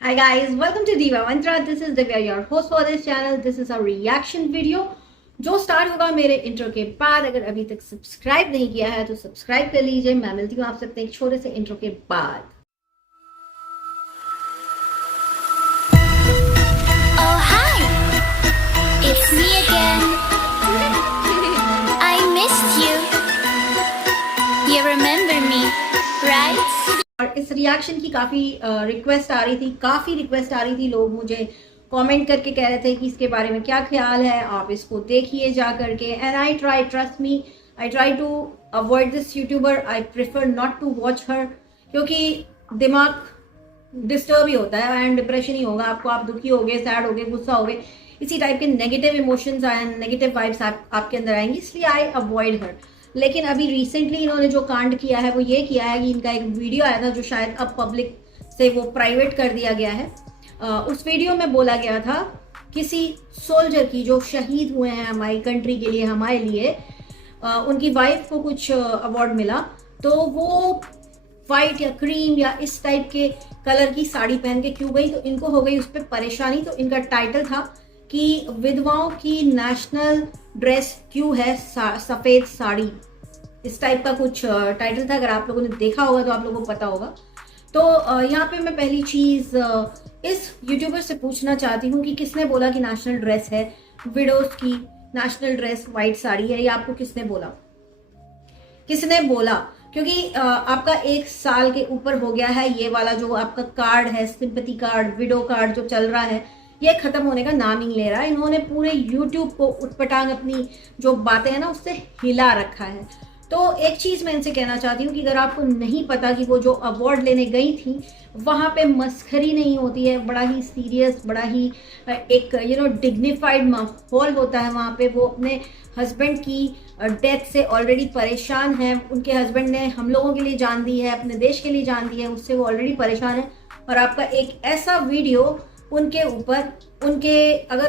Hi guys, welcome to Diva Mantra. This is Divya, your host for this channel. This is a reaction video जो start होगा मेरे intro के बाद। अगर अभी तक सब्सक्राइब नहीं किया है तो सब्सक्राइब कर लीजिए। मैं मिलती हूँ आपसे अपने एक छोटे से इंट्रो के बाद। Oh hi, it's me again. I missed you. You remember me, right? और इस रिएक्शन की काफ़ी रिक्वेस्ट आ रही थी। लोग मुझे कमेंट करके कह रहे थे कि इसके बारे में क्या ख्याल है, आप इसको देखिए जा करके। And I try, trust me, I try to avoid this YouTuber. I prefer not to watch her, क्योंकि दिमाग डिस्टर्ब ही होता है एंड डिप्रेशन ही होगा आपको। आप दुखी होगे, सैड होगे, गुस्सा होगे, इसी टाइप के नेगेटिव इमोशंस आए, नेगेटिव वाइब्स आपके अंदर आएंगी, इसलिए आई अवॉइड हर। लेकिन अभी रिसेंटली इन्होंने जो कांड किया है वो ये किया है कि इनका एक वीडियो आया था जो शायद अब पब्लिक से वो प्राइवेट कर दिया गया है। उस वीडियो में बोला गया था किसी सोल्जर की जो शहीद हुए हैं हमारी कंट्री के लिए, हमारे लिए, उनकी वाइफ को कुछ अवार्ड मिला, तो वो वाइट या क्रीम या इस टाइप के कलर की साड़ी पहन के क्यों गई, तो इनको हो गई उस पर परेशानी। तो इनका टाइटल था कि विधवाओं की नेशनल ड्रेस क्यों है सफेद साड़ी, इस टाइप का कुछ टाइटल था। अगर आप लोगों ने देखा होगा तो आप लोगों को पता होगा। तो यहाँ पे मैं पहली चीज इस यूट्यूबर से पूछना चाहती हूँ कि किसने बोला कि नेशनल ड्रेस है विडोज की, नेशनल ड्रेस व्हाइट साड़ी है, ये आपको किसने बोला? किसने बोला? क्योंकि आपका 1 साल के ऊपर हो गया है, ये वाला जो आपका कार्ड है, सिंपैथी कार्ड, विडो कार्ड जो चल रहा है, ये खत्म होने का नाम ही नहीं ले रहा है। इन्होंने पूरे यूट्यूब को उटपटांग अपनी जो बातें हैं ना उससे हिला रखा है। तो एक चीज मैं इनसे कहना चाहती हूँ कि अगर आपको नहीं पता कि वो जो अवार्ड लेने गई थी वहां पे मस्खरी नहीं होती है, बड़ा ही सीरियस, बड़ा ही एक डिग्निफाइड माहौल होता है वहां पे। वो अपने हस्बैंड की डेथ से ऑलरेडी परेशान है, उनके हस्बैंड ने हम लोगों के लिए जान दी है, अपने देश के लिए जान दी है, उससे वो ऑलरेडी परेशान है। और आपका एक ऐसा वीडियो उनके ऊपर, अगर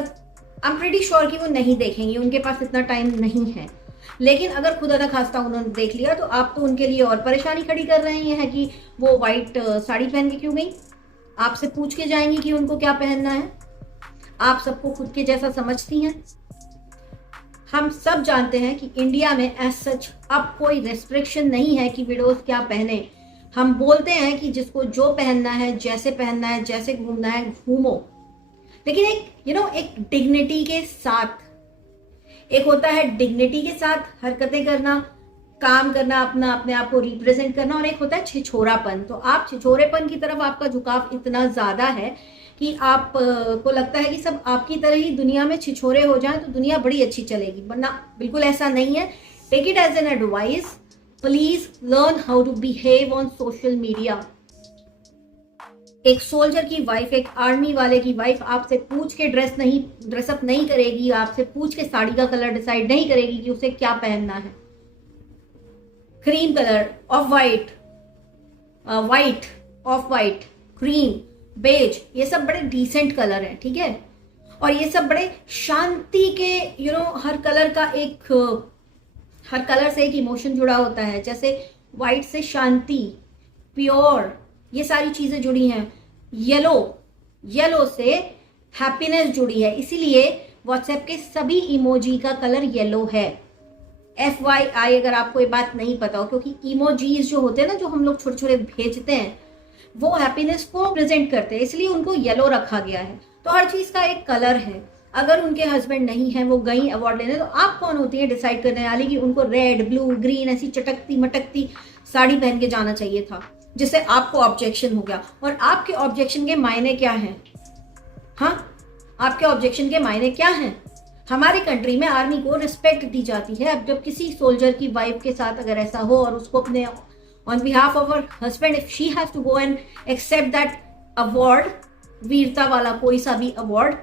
आई एम प्रीटी श्योर कि वो नहीं देखेंगे, उनके पास इतना टाइम नहीं है, लेकिन अगर खुदा न खास्ता उन्होंने देख लिया तो आप तो उनके लिए और परेशानी खड़ी कर रहे हैं कि वो व्हाइट साड़ी पहन के क्यों गई। आपसे पूछ के जाएंगी कि उनको क्या पहनना है। आप सबको खुद के जैसा समझती हैं। हम सब जानते हैं कि इंडिया में एज सच अब कोई रेस्ट्रिक्शन नहीं है कि विडोज क्या पहने। हम बोलते हैं कि जिसको जो पहनना है, जैसे पहनना है, जैसे घूमना है घूमो, लेकिन एक डिग्निटी के साथ। एक होता है डिग्निटी के साथ हरकतें करना, काम करना, अपने आप को रिप्रेजेंट करना, और एक होता है छिछोरापन। तो आप छिछोरेपन की तरफ आपका झुकाव इतना ज्यादा है कि आप को लगता है कि सब आपकी तरह ही दुनिया में छिछोरे हो जाएं तो दुनिया बड़ी अच्छी चलेगी, वरना बिल्कुल ऐसा नहीं है। Take it as an advice, please learn how to behave on social media. एक सोल्जर की वाइफ, एक आर्मी वाले की वाइफ आपसे पूछ के ड्रेसअप नहीं करेगी, आपसे पूछ के साड़ी का कलर डिसाइड नहीं करेगी कि उसे क्या पहनना है। Cream colour, off white, white, off white, cream, beige, ये सब बड़े डिसेंट कलर हैं, ठीक है। और ये सब बड़े शांति के, हर कलर से एक इमोशन जुड़ा होता है। जैसे व्हाइट से शांति, प्योर, ये सारी चीजें जुड़ी हैं। येलो से हैप्पीनेस जुड़ी है, इसीलिए व्हाट्सएप के सभी इमोजी का कलर येलो है। FYI, अगर आपको ये बात नहीं पता हो, क्योंकि इमोजीज जो होते हैं ना, जो हम लोग छोटे छोटे भेजते हैं, वो हैप्पीनेस को प्रेजेंट करते हैं, इसलिए उनको येलो रखा गया है। तो हर चीज का एक कलर है। अगर उनके हस्बैंड नहीं है, वो गई अवार्ड लेने, तो आप कौन होती है डिसाइड करने वाली कि उनको रेड, ब्लू, ग्रीन, ऐसी चटकती मटकती साड़ी पहन के जाना चाहिए था, जिससे आपको ऑब्जेक्शन हो गया। और आपके ऑब्जेक्शन के मायने क्या हैं? हाँ, आपके ऑब्जेक्शन के मायने क्या हैं? हमारी कंट्री में आर्मी को रिस्पेक्ट दी जाती है। अब जब किसी सोल्जर की वाइफ के साथ अगर ऐसा हो और उसको अपने on behalf of her husband, if she has to go and accept that award, वीरता वाला कोई सा भी अवार्ड,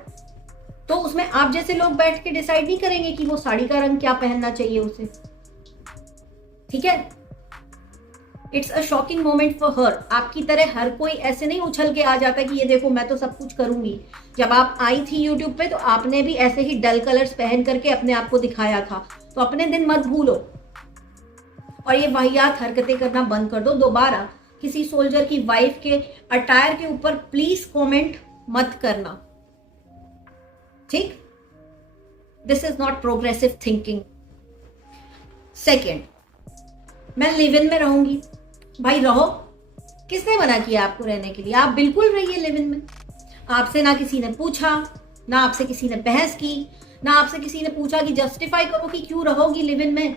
तो उसमें आप जैसे लोग बैठ के डिसाइड नहीं करेंगे कि वो साड़ी का रंग क्या पहनना चाहिए उसे, ठीक है। It's a shocking moment for her. आपकी तरह हर कोई ऐसे नहीं उछल के आ जाता कि ये देखो मैं तो सब कुछ करूंगी। जब आप आई थी यूट्यूब पे तो आपने भी ऐसे ही डल कलर्स पहन करके अपने आप को दिखाया था, तो अपने दिन मत भूलो और ये वाहियात हरकतें करना बंद कर दो दोबारा। किसी सोल्जर की वाइफ के अटायर के ऊपर प्लीज कमेंट मत करना, ठीक? This is not progressive thinking. Second, मैं लिव इन में रहूंगी। भाई रहो, किसने मना किया आपको रहने के लिए? आप बिल्कुल रहिए लिव इन में। आपसे ना किसी ने पूछा, ना आपसे किसी ने बहस की, ना आपसे किसी ने पूछा कि जस्टिफाई करो कि क्यों रहोगी लिव इन में।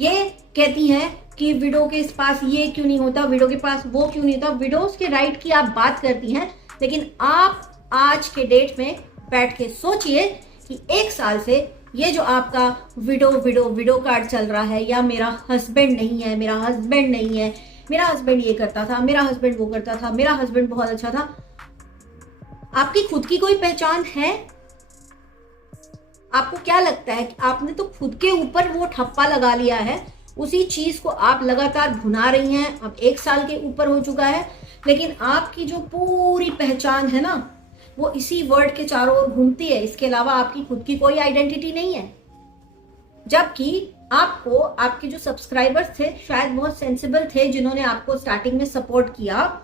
ये कहती हैं कि विडो के पास ये क्यों नहीं होता, विडो के पास वो क्यों नहीं होता। विडोज के राइट की आप बात करती हैं, लेकिन आप आज के डेट में बैठ के सोचिए कि 1 साल से ये जो आपका विडो कार्ड चल रहा है, या मेरा हस्बैंड नहीं है, मेरा हस्बैंड नहीं है, मेरा हस्बैंड ये करता था, मेरा हस्बैंड वो करता था, मेरा हस्बैंड बहुत अच्छा था, आपकी खुद की कोई पहचान है? आपको क्या लगता है कि आपने तो खुद के ऊपर वो ठप्पा लगा लिया है, उसी चीज को आप लगातार भुना रही हैं। अब 1 साल के ऊपर हो चुका है, लेकिन आपकी जो पूरी पहचान है ना, वो इसी वर्ड के चारों ओर घूमती है। इसके अलावा आपकी खुद की कोई आइडेंटिटी नहीं है। जबकि आपको आपके जो सब्सक्राइबर्स थे शायद बहुत सेंसिबल थे, जिन्होंने आपको स्टार्टिंग में सपोर्ट किया,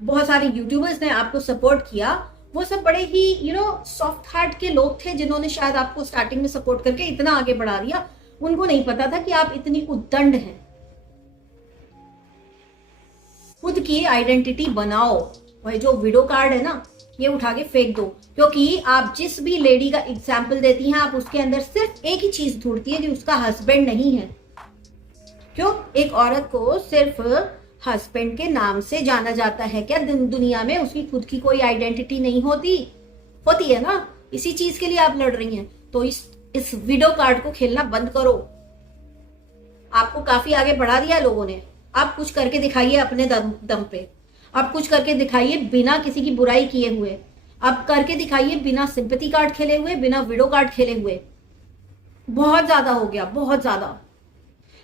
बहुत सारे यूट्यूबर्स ने आपको सपोर्ट किया, वो सब बड़े ही सॉफ्ट हार्ट के लोग थे, जिन्होंने शायद आपको स्टार्टिंग में सपोर्ट करके इतना आगे बढ़ा दिया। उनको नहीं पता था कि आप इतनी उद्दंड हैं। खुद की आइडेंटिटी बनाओ। वही जो विडो कार्ड है ना, ये उठा के फेंक दो, क्योंकि आप जिस भी लेडी का एग्जाम्पल देती हैं, आप उसके अंदर सिर्फ एक ही चीज ढूंढती है कि उसका हस्बैंड नहीं है। क्यों? एक औरत को सिर्फ हस्बैंड के नाम से जाना जाता है क्या दुनिया में? उसकी खुद की कोई आइडेंटिटी नहीं होती है ना? इसी चीज के लिए आप लड़ रही हैं। तो इस विडो कार्ड को खेलना बंद करो। आपको काफी आगे बढ़ा दिया लोगों ने। आप कुछ करके दिखाइए अपने दम पे। आप कुछ करके दिखाइए बिना किसी की बुराई किए हुए। आप करके दिखाइए बिना सिंपैथी कार्ड खेले हुए, बिना विडो कार्ड खेले हुए। बहुत ज्यादा हो गया, बहुत ज्यादा।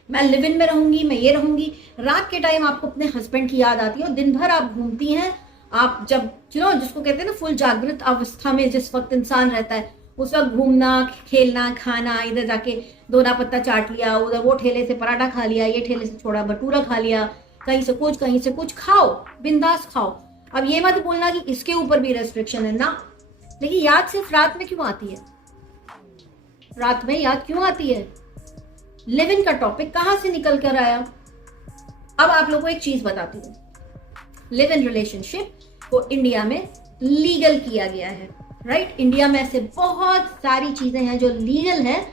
मैं लिव इन में रहूंगी, मैं ये रहूंगी। रात के टाइम आपको अपने हस्बैंड की याद आती है और दिन भर आप घूमती हैं। आप जब जिसको कहते हैं ना फुल जागृत अवस्था में जिस वक्त इंसान रहता है, उस वक्त घूमना, खेलना, खाना, इधर जाके दोना पत्ता चाट लिया, उधर वो ठेले से पराठा खा लिया, ये ठेले से छोड़ा भटूरा खा लिया, कहीं से कुछ खाओ, बिंदास खाओ। अब ये मत बोलना कि इसके ऊपर भी रेस्ट्रिक्शन है ना। लेकिन याद सिर्फ रात में क्यों आती है? रात में याद क्यों आती है? लिव इन का टॉपिक कहां से निकल कर आया? अब आप लोगों को एक चीज बताती हूँ। लिव इन रिलेशनशिप को इंडिया में लीगल किया गया है, राइट? इंडिया में ऐसे बहुत सारी चीजें हैं जो लीगल है,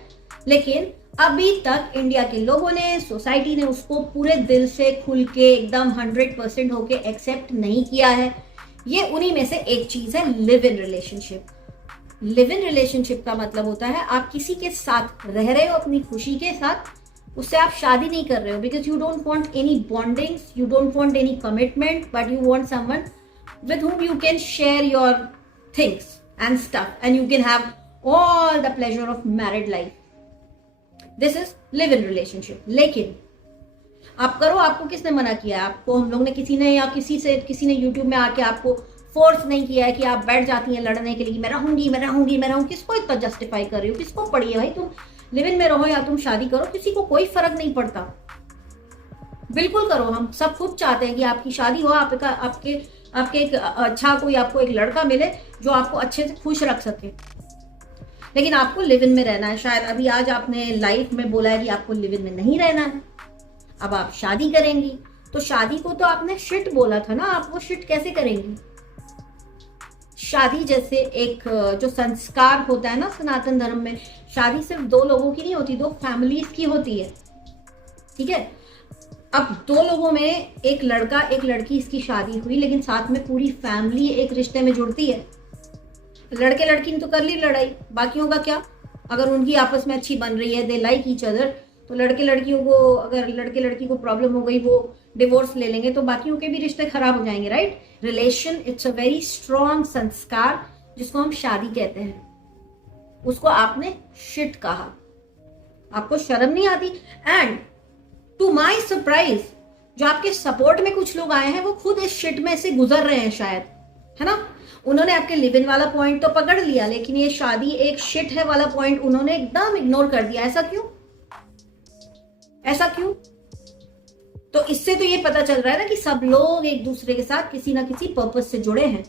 लेकिन अभी तक इंडिया के लोगों ने, सोसाइटी ने उसको पूरे दिल से खुल के एकदम 100% होके एक्सेप्ट नहीं किया है। ये उन्हीं में से एक चीज है live in relationship. Live in relationship का मतलब होता है आप किसी के साथ रह रहे हो अपनी खुशी के साथ, उससे आप शादी नहीं कर रहे हो, because you don't want any bondings, you don't want any commitment, but you want someone with whom you can share your things and stuff, and you can have all the pleasure of married life. This is live in relationship. लेकिन आप करो, आपको किसने मना किया? आपको हम लोग ने किसी ने YouTube में आके आपको फोर्स नहीं किया है कि आप बैठ जाती हैं लड़ने के लिए कि मैं रहूंगी। किसको इतना जस्टिफाई कर रही हो? किसको पड़ी है भाई? तुम लिव इन में रहो या तुम शादी करो, किसी को कोई फर्क नहीं पड़ता। बिल्कुल करो, हम सब खूब चाहते हैं कि आपकी शादी हो, आपके एक अच्छा कोई आपको एक लड़का मिले जो आपको अच्छे से खुश रख सके। लेकिन आपको लिव इन में रहना है। शायद अभी आज आपने लाइफ में बोला है कि आपको लिव इन में नहीं रहना है, अब आप शादी करेंगी। तो शादी को तो आपने शिट बोला था ना, आप वो शिट कैसे करेंगी? शादी जैसे एक जो संस्कार होता है ना सनातन धर्म में, शादी सिर्फ 2 लोगों की नहीं होती, 2 फैमिलीज की होती है, ठीक है? अब 2 लोगों में एक लड़का एक लड़की, इसकी शादी हुई, लेकिन साथ में पूरी फैमिली एक रिश्ते में जुड़ती है। लड़के लड़की ने तो कर ली लड़ाई, बाकियों का क्या? अगर उनकी आपस में अच्छी बन रही है, दे लाइक ईच अदर, तो लड़के लड़कियों को, अगर लड़के लड़की को प्रॉब्लम हो गई, वो डिवोर्स ले लेंगे, तो बाकियों के भी रिश्ते खराब हो जाएंगे, right? Relation it's a very strong संस्कार जिसको हम शादी कहते हैं। उसको आपने शिट कहा, आपको शर्म नहीं आती? एंड टू माई सरप्राइज, जो आपके सपोर्ट में कुछ लोग आए हैं, वो खुद इस शिट में से गुजर रहे हैं शायद, है ना? उन्होंने आपके लिव इन वाला पॉइंट तो पकड़ लिया, लेकिन ये शादी एक शिट है वाला पॉइंट उन्होंने एकदम इग्नोर कर दिया। ऐसा क्यों? तो इससे तो ये पता चल रहा है ना कि सब लोग एक दूसरे के साथ किसी ना किसी पर्पस से जुड़े हैं,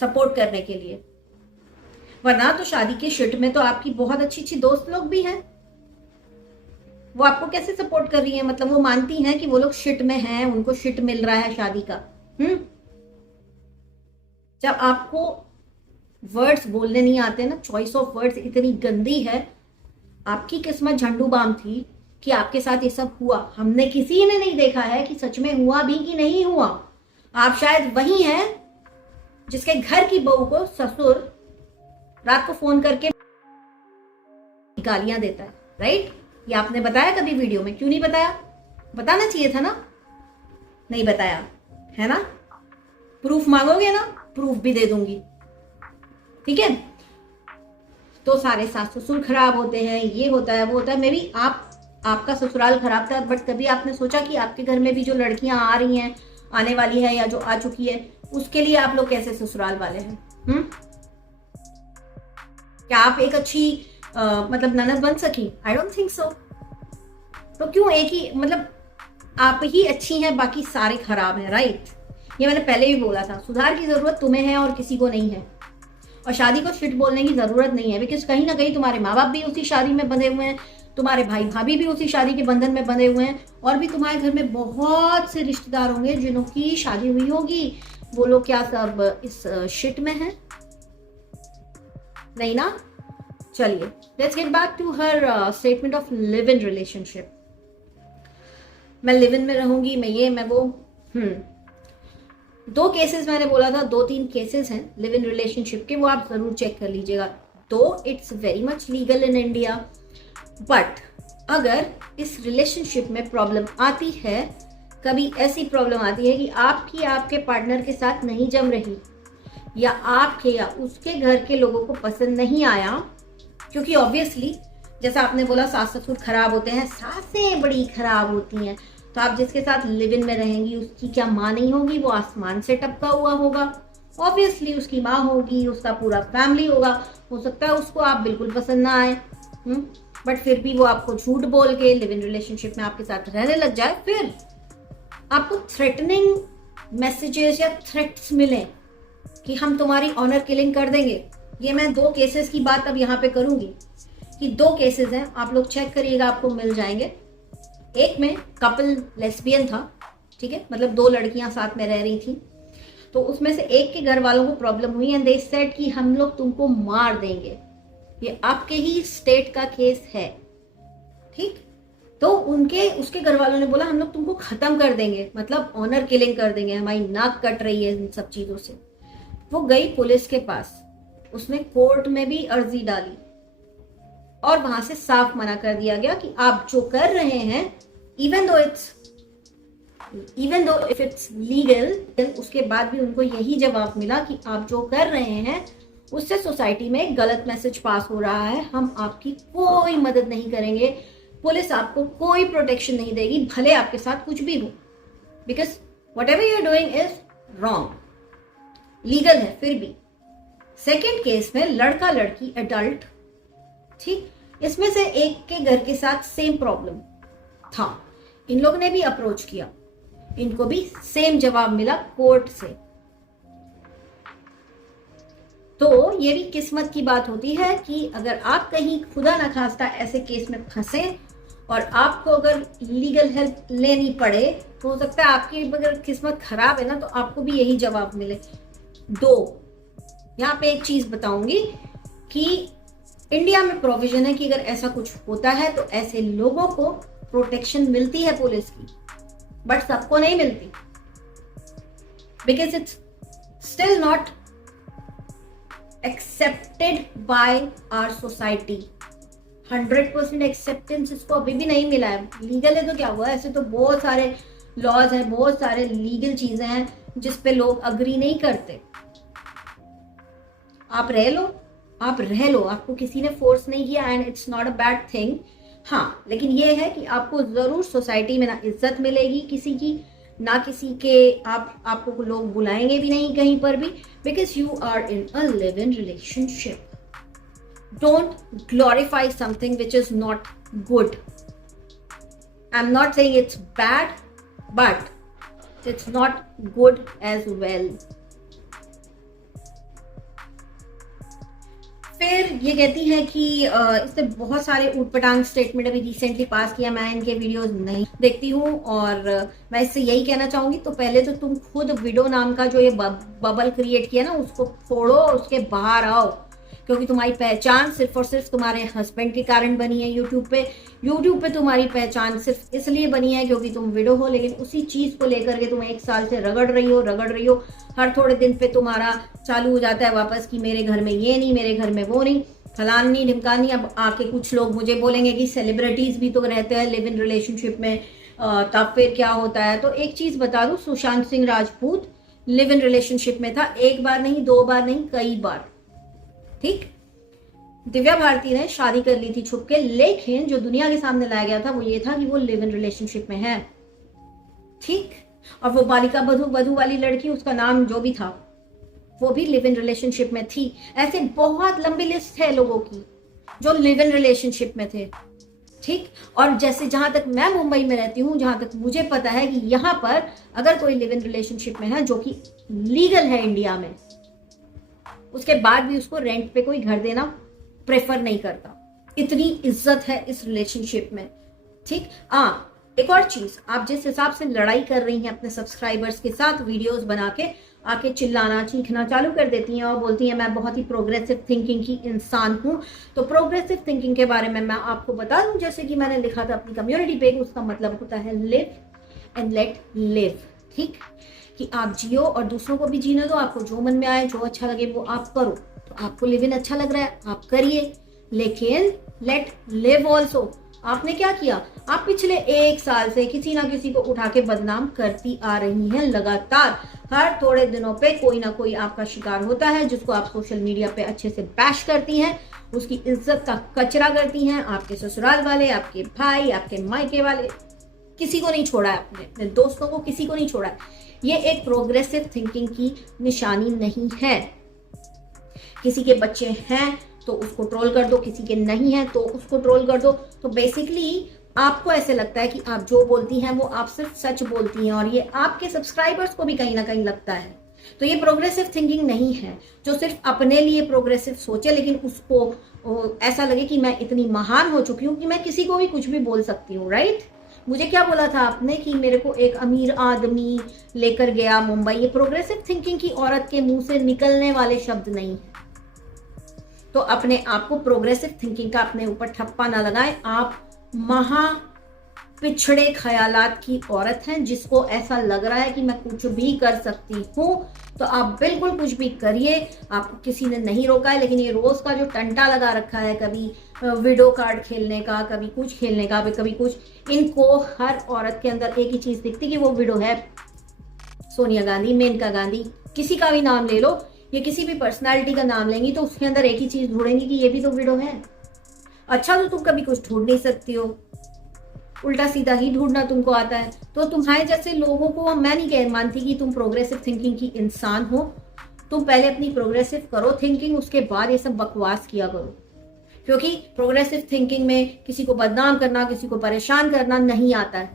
सपोर्ट करने के लिए। वरना तो शादी के शिट में तो आपकी बहुत अच्छी अच्छी दोस्त लोग भी हैं, वो आपको कैसे सपोर्ट कर रही है? मतलब वो मानती हैं कि वो लोग शिट में हैं, उनको शिट मिल रहा है शादी का। जब आपको वर्ड्स बोलने नहीं आते ना, चॉइस ऑफ वर्ड्स इतनी गंदी है, आपकी किस्मत झंडू बाम थी कि आपके साथ ये सब हुआ। हमने किसी ने नहीं देखा है कि सच में हुआ भी कि नहीं हुआ। आप शायद वही हैं जिसके घर की बहू को ससुर रात को फोन करके गालियां देता है, राइट? ये आपने बताया कभी वीडियो में? क्यों नहीं बताया? बताना चाहिए था ना, नहीं बताया, है ना? प्रूफ मांगोगे ना, प्रूफ भी दे दूंगी, ठीक है? तो सारे सास ससुर खराब होते हैं, ये होता है वो होता है। मे बी आपका ससुराल खराब था, बट कभी आपने सोचा कि आपके घर में भी जो लड़कियां आ रही हैं, आने वाली है या जो आ चुकी है, उसके लिए आप लोग कैसे ससुराल वाले हैं? क्या आप एक अच्छी मतलब ननद बन सकी? I don't think so. तो क्यों एक ही, मतलब आप ही अच्छी हैं, बाकी सारे खराब हैं, राइट? ये मैंने पहले भी बोला था, सुधार की जरूरत तुम्हें है और किसी को नहीं है। और शादी को शिट बोलने की जरूरत नहीं है, बिकॉज कहीं ना कहीं तुम्हारे माँ बाप भी उसी शादी में बंधे हुए हैं, तुम्हारे भाई भाभी भी उसी शादी के बंधन में बंधे हुए हैं, और भी तुम्हारे घर में बहुत से रिश्तेदार होंगे जिन्हों की शादी हुई होगी। वो लोग क्या सब इस शिट में हैं? नहीं ना? चलिए, let's get back to her statement of live in relationship. मैं लिव इन में रहूंगी, मैं ये मैं वो। 2 केसेस मैंने बोला था, 2-3 केसेस हैं लिव इन रिलेशनशिप के, वो आप जरूर चेक कर लीजिएगा। तो it's very much legal in India, but अगर इस रिलेशनशिप में प्रॉब्लम आती है, कभी ऐसी प्रॉब्लम आती है कि आपकी आपके पार्टनर के साथ नहीं जम रही, या आपके या उसके घर के लोगों को पसंद नहीं आया, क्योंकि ऑब्वियसली जैसा आपने बोला सास ससुर खराब होते हैं, सासें बड़ी खराब होती हैं, तो आप जिसके साथ लिव इन में रहेंगी उसकी क्या माँ नहीं होगी? वो आसमान से टपका हुआ होगा। ऑब्वियसली उसकी माँ होगी, उसका पूरा फैमिली होगा। हो सकता है उसको आप बिल्कुल पसंद ना आए, बट फिर भी वो आपको झूठ बोल के लिव इन रिलेशनशिप में आपके साथ रहने लग जाए, फिर आपको थ्रेटनिंग मैसेजेस या थ्रेट्स मिले कि हम तुम्हारी ऑनर किलिंग कर देंगे। ये मैं 2 केसेस की बात अब यहाँ पे करूंगी कि 2 केसेस हैं, आप लोग चेक करिएगा, आपको मिल जाएंगे। एक में कपल लेस्बियन था, ठीक है, मतलब 2 लड़कियां साथ में रह रही थी। तो उसमें से एक के घर वालों को प्रॉब्लम हुई एंड दे सेड कि हम लोग तुमको मार देंगे। ये आपके ही स्टेट का केस है, ठीक? तो उसके घर वालों ने बोला हम लोग तुमको खत्म कर देंगे, मतलब ऑनर किलिंग कर देंगे, हमारी नाक कट रही है इन सब चीजों से। वो गई पुलिस के पास, उसने कोर्ट में भी अर्जी डाली और वहां से साफ मना कर दिया गया कि आप जो कर रहे हैं, even though if it's legal, उसके बाद भी उनको यही जवाब मिला कि आप जो कर रहे हैं उससे सोसाइटी में एक गलत मैसेज पास हो रहा है, हम आपकी कोई मदद नहीं करेंगे, पुलिस आपको कोई प्रोटेक्शन नहीं देगी, भले आपके साथ कुछ भी हो, because whatever you are doing is wrong, legal है फिर भी। सेकेंड केस में लड़का लड़की एडल्ट, ठीक, इसमें से एक के घर के साथ सेम प्रॉब्लम था, इन लोगों ने भी अप्रोच किया, इनको भी सेम जवाब मिला कोर्ट से। तो ये भी किस्मत की बात होती है कि अगर आप कहीं खुदा ना खास्ता ऐसे केस में फंसे और आपको अगर लीगल हेल्प लेनी पड़े, तो हो सकता है आपकी अगर किस्मत खराब है ना, तो आपको भी यही जवाब मिले। 2, यहाँ पे एक चीज बताऊंगी कि इंडिया में प्रोविजन है कि अगर ऐसा कुछ होता है तो ऐसे लोगों को प्रोटेक्शन मिलती है पुलिस की, बट सबको नहीं मिलती, because it's still not accepted by our society. 100% acceptance इसको अभी भी नहीं मिला है। लीगल है तो क्या हुआ, ऐसे तो बहुत सारे लॉज हैं, बहुत सारे लीगल चीजें हैं जिस पे लोग अग्री नहीं करते। आप रह लो, आपको किसी ने फोर्स नहीं किया and it's not a bad thing. हाँ, लेकिन ये है कि आपको जरूर सोसाइटी में ना इज्जत मिलेगी किसी की, ना किसी के आपको लोग बुलाएंगे भी नहीं कहीं पर भी, because you are in a live in relationship. Don't glorify something which is not good. I am not saying it's bad, but it's not good as well. फिर ये कहती है कि इसने बहुत सारे ऊटपटांग स्टेटमेंट अभी रिसेंटली पास किया, मैं इनके वीडियोस नहीं देखती हूँ और मैं इससे यही कहना चाहूंगी, तो पहले तो तुम खुद विडो नाम का जो ये बबल क्रिएट किया ना उसको फोड़ो और उसके बाहर आओ, क्योंकि तुम्हारी पहचान सिर्फ और सिर्फ तुम्हारे हस्बैंड के कारण बनी है। यूट्यूब पे तुम्हारी पहचान सिर्फ इसलिए बनी है क्योंकि तुम विडो हो, लेकिन उसी चीज को लेकर के तुम 1 साल से रगड़ रही हो। हर थोड़े दिन पे तुम्हारा चालू हो जाता है वापस कि मेरे घर में ये नहीं, मेरे घर में वो नहीं, फलानी ढिमकानी। अब आके कुछ लोग मुझे बोलेंगे कि सेलिब्रिटीज भी तो रहते हैं लिव इन रिलेशनशिप में, तब फिर क्या होता है। तो एक चीज बता दूं, Sushant Singh Rajput live in relationship में था, 1 बार नहीं, 2 बार नहीं, कई बार। ठीक, दिव्या भारती ने शादी कर ली थी छुप के, लेकिन जो दुनिया के सामने लाया गया था वो ये था कि वो लिव इन रिलेशनशिप में है। ठीक, और वो बालिका वधू वाली लड़की, उसका नाम जो भी था, वो भी लिव इन रिलेशनशिप में थी। ऐसे बहुत लंबी लिस्ट है लोगों की जो लिव इन रिलेशनशिप में थे। ठीक, और जैसे जहां तक मैं मुंबई में रहती हूँ, जहां तक मुझे पता है कि यहाँ पर अगर कोई लिव इन रिलेशनशिप में है जो कि लीगल है इंडिया में, उसके बाद भी उसको रेंट पे कोई घर देना प्रेफर नहीं करता। इतनी इज्जत है इस रिलेशनशिप में। ठीक, एक और चीज, आप जिस हिसाब से लड़ाई कर रही हैं अपने सब्सक्राइबर्स के साथ, वीडियोस बना के आके चिल्लाना चीखना चालू कर देती हैं और बोलती हैं मैं बहुत ही प्रोग्रेसिव थिंकिंग की इंसान हूं। तो प्रोग्रेसिव थिंकिंग के बारे में मैं आपको बता दूं, जैसे कि मैंने लिखा था अपनी कम्युनिटी पे, उसका मतलब होता है लिव एंड लेट लिव। ठीक, कि आप जियो और दूसरों को भी जीने दो, आपको जो मन में आए, जो अच्छा लगे वो आप करो। तो आपको लिव इन अच्छा लग रहा है, आप करिए, लेकिन लेट लिव ऑल्सो। आपने क्या किया, आप पिछले 1 साल से किसी ना किसी को उठा के बदनाम करती आ रही हैं लगातार। हर थोड़े दिनों पे कोई ना कोई आपका शिकार होता है जिसको आप सोशल मीडिया पे अच्छे से बैश करती हैं, उसकी इज्जत का कचरा करती हैं। आपके ससुराल वाले, आपके भाई, आपके मायके वाले, किसी को नहीं छोड़ा है आपने, अपने दोस्तों को, किसी को नहीं छोड़ा है। ये एक प्रोग्रेसिव थिंकिंग की निशानी नहीं है। किसी के बच्चे हैं तो उसको ट्रोल कर दो, किसी के नहीं है तो उसको ट्रोल कर दो। तो बेसिकली आपको ऐसे लगता है कि आप जो बोलती हैं वो आप सिर्फ सच बोलती हैं, और ये आपके सब्सक्राइबर्स को भी कहीं ना कहीं लगता है। तो ये प्रोग्रेसिव थिंकिंग नहीं है जो सिर्फ अपने लिए प्रोग्रेसिव सोचे, लेकिन उसको ऐसा लगे कि मैं इतनी महान हो चुकी हूँ कि मैं किसी को भी कुछ भी बोल सकती हूँ। राइट, मुझे क्या बोला था आपने कि मेरे को एक अमीर आदमी लेकर गया मुंबई। ये प्रोग्रेसिव थिंकिंग की औरत के मुंह से निकलने वाले शब्द नहीं है। तो अपने आप को प्रोग्रेसिव थिंकिंग का अपने ऊपर ठप्पा ना लगाएं। आप महा पिछड़े ख्यालात की औरत हैं जिसको ऐसा लग रहा है कि मैं कुछ भी कर सकती हूँ, तो आप बिल्कुल कुछ भी करिए, आपको किसी ने नहीं रोका है। लेकिन ये रोज का जो टंटा लगा रखा है, कभी विडो कार्ड खेलने का, कभी कुछ खेलने का, कभी कुछ, इनको हर औरत के अंदर एक ही चीज दिखती कि वो विडो है। सोनिया गांधी, मेनका गांधी, किसी का भी नाम ले लो, ये किसी भी पर्सनालिटी का नाम लेंगी तो उसके अंदर एक ही चीज ढूंढेंगी कि ये भी तो विडो है। अच्छा, तो तुम कभी कुछ ढूंढ नहीं सकती हो, उल्टा सीधा ही ढूंढना तुमको आता है। तो तुम्हारे जैसे लोगों को मैं नहीं कह मानती कि तुम प्रोग्रेसिव थिंकिंग की इंसान हो। तुम पहले अपनी प्रोग्रेसिव करो थिंकिंग, उसके बाद ये सब बकवास किया करो। क्योंकि प्रोग्रेसिव थिंकिंग में किसी को बदनाम करना, किसी को परेशान करना नहीं आता है।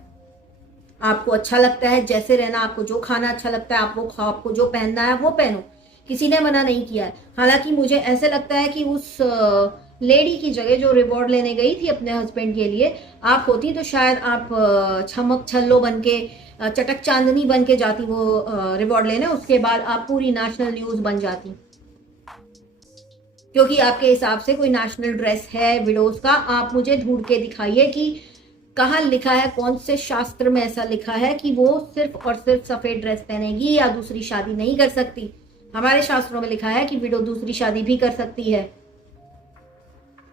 आपको अच्छा लगता है जैसे रहना, आपको जो खाना अच्छा लगता है आप वो खाओ, आपको जो पहनना है वो पहनो, किसी ने मना नहीं किया है। हालांकि मुझे ऐसे लगता है कि उस लेडी की जगह जो रिवॉर्ड लेने गई थी अपने हस्बैंड के लिए, आप होती तो शायद आप छमक छल्लो बन के, चटक चांदनी बन के जाती वो रिवॉर्ड लेने, उसके बाद आप पूरी नेशनल न्यूज बन जाती। क्योंकि आपके हिसाब से कोई नेशनल ड्रेस है विडोज का, आप मुझे ढूंढ के दिखाइए कि कहाँ लिखा है, कौन से शास्त्र में ऐसा लिखा है कि वो सिर्फ और सिर्फ सफेद ड्रेस पहनेगी या दूसरी शादी नहीं कर सकती। हमारे शास्त्रों में लिखा है कि विडो दूसरी शादी भी कर सकती है।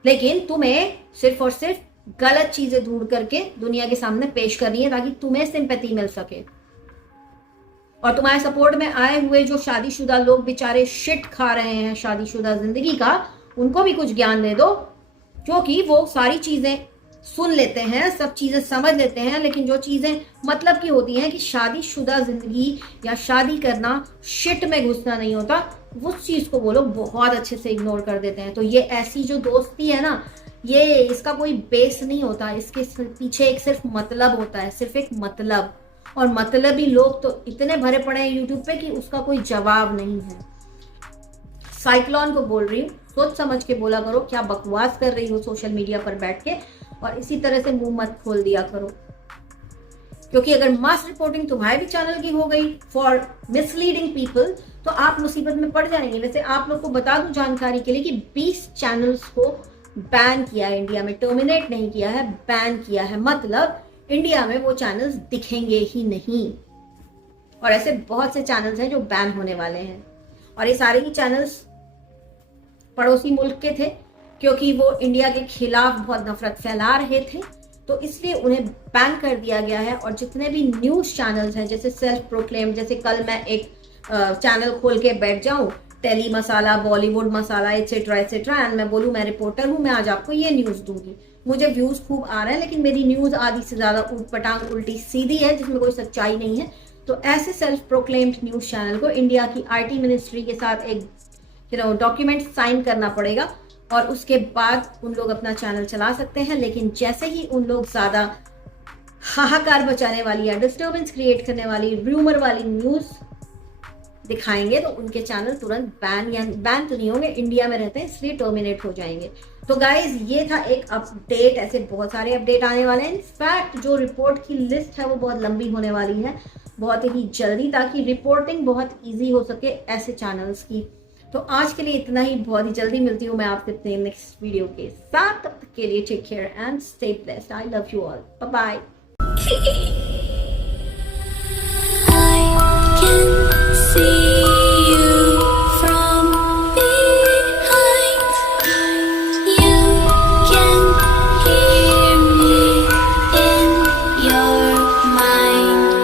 लेकिन तुम्हें सिर्फ और सिर्फ गलत चीजें ढूंढ करके दुनिया के सामने पेश करनी है ताकि तुम्हें सिंपैथी मिल सके। और तुम्हारे सपोर्ट में आए हुए जो शादीशुदा लोग बेचारे शिट खा रहे हैं शादीशुदा जिंदगी का, उनको भी कुछ ज्ञान दे दो, क्योंकि वो सारी चीजें सुन लेते हैं, सब चीजें समझ लेते हैं, लेकिन जो चीजें मतलब की होती हैं कि शादीशुदा जिंदगी या शादी करना, शिट में घुसना नहीं होता, उस चीज को वो लोग बहुत अच्छे से इग्नोर कर देते हैं। तो ये ऐसी जो दोस्ती है ना, ये इसका कोई बेस नहीं होता, इसके पीछे एक सिर्फ मतलब होता है, सिर्फ एक मतलब। और मतलबी लोग तो इतने भरे पड़े हैं यूट्यूब पे कि उसका कोई जवाब नहीं है। साइक्लोन को बोल रही हूँ, सोच समझ के बोला करो, क्या बकवास कर रही हो सोशल मीडिया पर बैठ के, और इसी तरह से मुंह मत खोल दिया करो। क्योंकि अगर मास रिपोर्टिंग तुम्हारे भी चैनल की हो गई फॉर मिसलीडिंग पीपल तो आप मुसीबत में पड़ जाएंगे। वैसे आप लोग को बता दूं जानकारी के लिए कि 20 चैनल्स को बैन किया है इंडिया में, टर्मिनेट नहीं किया है, बैन किया है। मतलब इंडिया में वो चैनल्स दिखेंगे ही नहीं। और ऐसे बहुत से चैनल्स हैं जो बैन होने वाले हैं, और ये सारे ही चैनल्स पड़ोसी मुल्क के थे, क्योंकि वो इंडिया के खिलाफ बहुत नफरत फैला रहे थे, तो इसलिए उन्हें बैन कर दिया गया है। और जितने भी न्यूज चैनल्स हैं, जैसे सेल्फ प्रोक्लेम, जैसे कल मैं एक चैनल खोल के बैठ जाऊं, tele masala, Bollywood masala, etcetera etcetera, and मैं बोलूं मैं रिपोर्टर हूं, मैं आज आपको ये न्यूज दूंगी, मुझे व्यूज खूब आ रहे हैं, लेकिन मेरी न्यूज आधी से ज्यादा ऊट पटांग उल्टी सीधी है, जिसमें कोई सच्चाई नहीं है, तो ऐसे सेल्फ प्रोक्लेम्ड न्यूज चैनल को इंडिया की आईटी मिनिस्ट्री के साथ एक डॉक्यूमेंट साइन करना पड़ेगा, और उसके बाद उन लोग अपना चैनल चला सकते हैं। लेकिन जैसे ही उन लोग ज्यादा हाहाकार बचाने वाली या डिस्टर्बेंस क्रिएट करने वाली, रूमर वाली न्यूज दिखाएंगे तो उनके चैनल तुरंत बैन तो नहीं होंगे, इंडिया में रहते हैं इसलिए टर्मिनेट हो जाएंगे। तो गाइज ये था एक अपडेट, ऐसे बहुत सारे अपडेट आने वाले हैं। इनफैक्ट जो रिपोर्ट की लिस्ट है वो बहुत लंबी होने वाली है बहुत ही जल्दी, ताकि रिपोर्टिंग बहुत ईजी हो सके ऐसे चैनल्स की। तो आज के लिए इतना ही, बहुत ही जल्दी मिलती हूँ मैं आपसे अपने नेक्स्ट वीडियो के साथ। तब तक के लिए take care and stay blessed. I love you all, bye bye. I can see